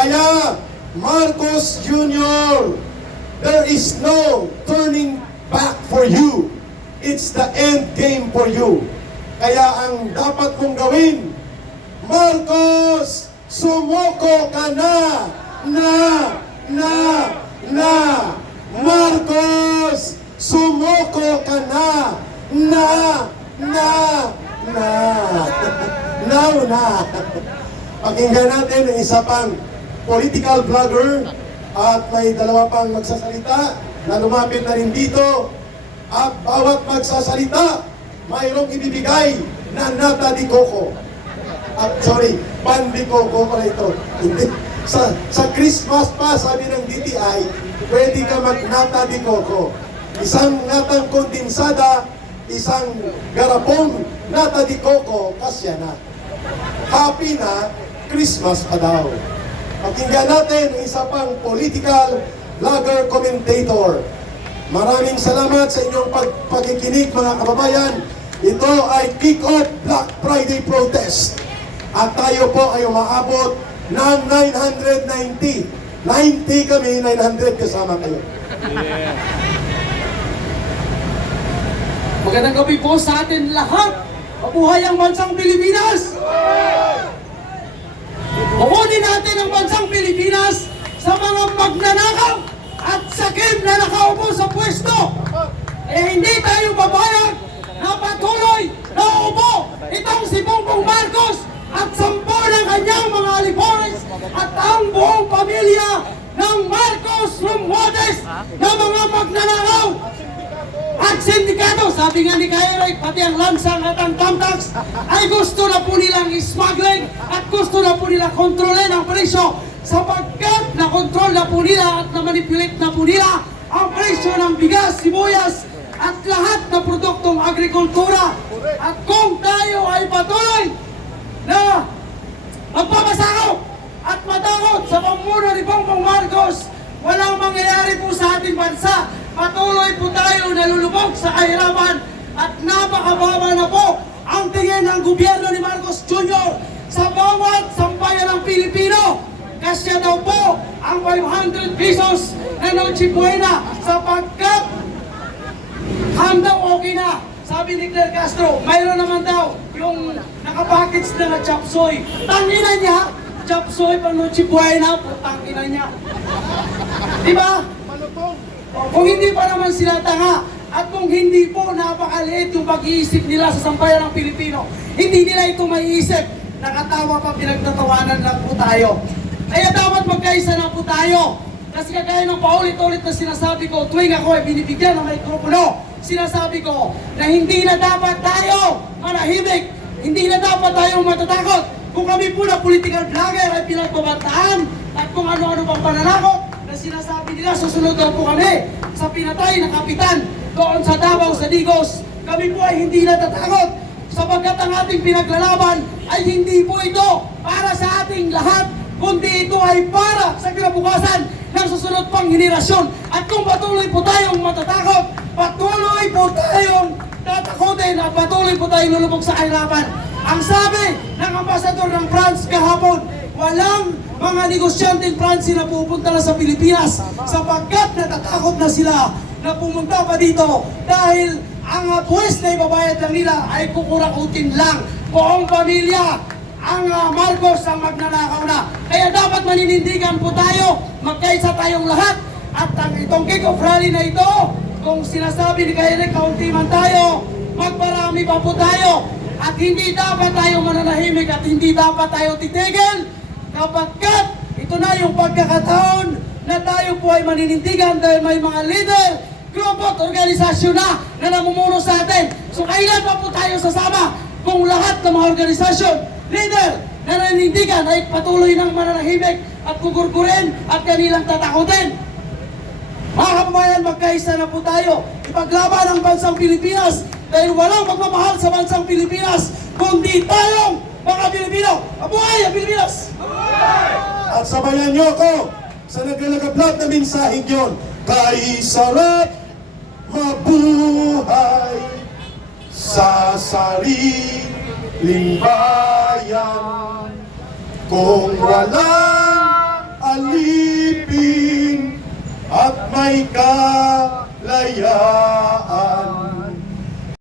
Kaya, Marcos Jr., there is no turning back for you. It's the end game for you. Kaya ang dapat mong gawin, Marcos, sumuko ka na! Marcos, sumuko ka na! Now na! Pakinggan natin ang isa pang political vlogger at may dalawa pang magsasalita na lumapit na rin dito. At bawat magsasalita, mayroong ibibigay na nata di coco. Pan di coco pala ito. Sa Christmas pa, sabi ng DTI, pwede ka mag-nata di coco. Isang natang kondensada, isang garapong nata di coco, kasya na. Happy na, Christmas pa daw. Pakinggan natin ang isa pang political vlogger commentator. Maraming salamat sa inyong pagkikinig mga kababayan. Ito ay kick-off Black Friday protest. At tayo po ay umaabot ng 990. 90 kami, 900 kasama kayo. Yeah. Magandang gabi po sa atin lahat. Mabuhay ang bansang Pilipinas! Kukunin natin ang bansang Pilipinas sa mga magnanakaw at sakim na nakaupo sa pwesto. Hindi tayo babayag na patuloy na upo itong si Bongbong Marcos at 10 ng kanyang mga alipores at ang buong pamilya ng Marcos Romualdez na mga magnanakaw at sindikato. Sabi nga ni Kairek, pati ang lansang at ang tamtax ay gusto na po nilang smuggling at gusto na po nilang kontrolin ang presyo sapagkat na-control na po nila at na-manipulate na po nila ang presyo ng bigas, sibuyas at lahat na produktong agrikultura. At kung tayo ay patuloy na magpapasakaw at matakot sa pamuno ni Bongbong Marcos, walang mangyayari po sa ating bansa. Patuloy po tayo nalulubog sa kahirapan at napakababa na po ang tingin ng gobyerno ni Marcos Jr. sa bawat sambayan ng Pilipino. Kasya daw po ang 500 pesos na Noche Buena sapagkat hanggang okay na. Sabi ni Claire Castro, mayroon naman daw yung nakapackage na chop suey. Tangina niya, chop suey pang Noche Buena, putangina niya. Diba? Kung hindi pa naman sila tanga at kung hindi po napakaliit yung pag-iisip nila sa sambayan ng Pilipino, hindi nila ito maiisip. Nakatawa pa, pinagtatawanan lang po tayo. Kaya dapat magkaisa na po tayo. Kasi kagaya ng paulit-ulit na sinasabi ko, tuwing ako ay binibigyan ng mikropono, sinasabi ko na hindi na dapat tayo manahimik, hindi na dapat tayo matatakot. Kung kami po na political vlogger ay pinagbabantaan at kung ano-ano pang pananakot na sinasabi nila, susunod daw po kami sa pinatay na kapitan doon sa Davao, sa Digos. Kami po ay hindi natatakot sapagkat ang ating pinaglalaban ay hindi po ito para sa ating lahat, kundi ito ay para sa kinabukasan ng susunod pang henerasyon. At kung patuloy po tayong matatakot, patuloy po tayong tatakotin at patuloy po tayong lulubog sa kahirapan. Ang sabi ng ambasador ng France kahapon, walang mga negosyanteng Pransi na pupunta na sa Pilipinas sapagkat natatakot na sila na pumunta pa dito dahil ang buwis na ibabayad lang nila ay kukurakutin lang. Buong pamilya, ang Marcos ang magnanakaw na. Kaya dapat maninindigan po tayo, magkaisa tayong lahat. At ang itong kick-off rally na ito, kung sinasabi ni Kairek, kaunti man tayo, magparami pa po tayo. At hindi dapat tayo mananahimik at hindi dapat tayo titigil kapagkat ito na yung pagkakataon na tayo po ay maninindigan dahil may mga leader, grupo at organisasyon na namumuno sa atin. So kailan pa po tayo sasama kung lahat ng mga organisasyon, leader na naninindigan ay patuloy ng mananahimik at gugurgurin at kanilang tatakutin? Mga kababayan, magkaisa na po tayo. Ipaglaban ang bansang Pilipinas dahil walang magmamahal sa bansang Pilipinas kundi tayong mga Pilipino. Mabuhay ang Pilipinas! At sabayan niyo ako sa naglalagablog na mensaheng yun. Kay sarap mabuhay sa sariling bayan kung walang may kalayaan.